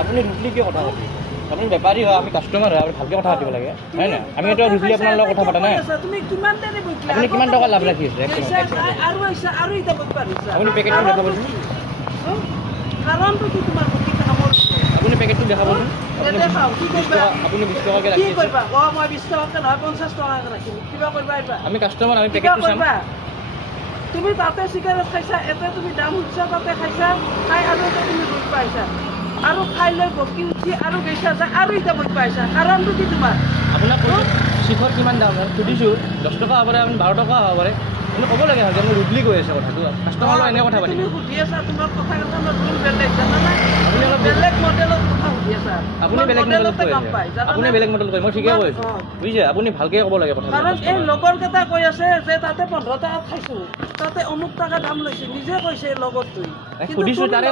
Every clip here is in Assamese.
আপুনি ৰুটলি কিয় কথা পাতি আপুনি বেপাৰী হয় আমি কাষ্টমাৰ হয় আপুনি ভালকৈ কথা পাতিব লাগে হয় না আমি এটা ৰুটলি আপোনাৰ লগত কথা পতা নাই আপুনি কিমান টকা লাভ ৰাখি আছে আপুনি পেকেটটো দেখাবচোন আপুনি পেকেটটো দেখাবচোন আপুনি 20 টকাকৈ ৰাখি আমি কাষ্টমাৰ আমি পেকেটটো চাম তুমি তাতে চিগাৰেট খাইছা এতে তুমি দাম উঠছা তাতে খাইছা খাই আৰু এটা তুমি বুজ পাইছা আৰু খাই লৈ বকি উঠি আৰু গৈছা যে আৰু এতিয়া বুজ পাইছা কাৰণটো কি তোমাৰ আপোনাক শিখৰ কিমান দাম সুধিছোঁ 10 টকা হ'ব পাৰে আপুনি 12 টকা হ'ব পাৰে আপুনি ক'ব লাগে যে মই ৰুটলি কৈ আছে কথাটো কাষ্টমাৰৰ লগত এনে কথা পাতিম তুমি সুধি আছা তোমাৰ কথা কথা নতুন বেলেগ জানা নাই আপুনি অলপ বেলেগ মডেলত কথা সুধি আছা আপুনি বেলেগ মডেলত কৈ আছে আপুনি বেলেগ মডেল কৈ মই ঠিকে কৈছোঁ বুজিছে আপুনি ভালকৈ ক'ব লাগে কথা কাৰণ এই লগৰ কেইটা কৈ আছে যে তাতে 15 টকাত খাইছোঁ তাতে অমুক টকা দাম লৈছে নিজে কৈছে লগত তুই সুধিছোঁ তাৰে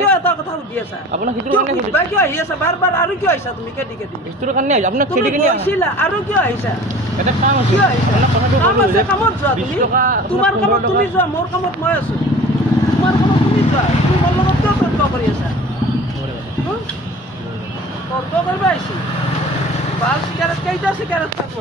কিয় এটা কথা সুধি আছা আপোনাক সেইটো কাৰণে সুধিবা কিয় আহি আছা বাৰ বাৰ আৰু কিয় আহিছা তুমি কেদি কেদি সেইটোৰ কাৰণে আপোনাক তুমি কৈছিলা আৰু কিয় আহিছা এটা কাম আছে কিয় আহিছা আপোনাক কথাটো কাম আছে কামত যোৱা 20 টকা তোমাৰ কামত তুমি যোৱা মোৰ কামত মই আছো তোমাৰ কামত তুমি যোৱা তুমি মোৰ লগত কিয় তৰ্ক কৰি আছা তৰ্ক কৰিব আহিছো ভাল চিগাৰেট কেইটা চিগাৰেট থাকব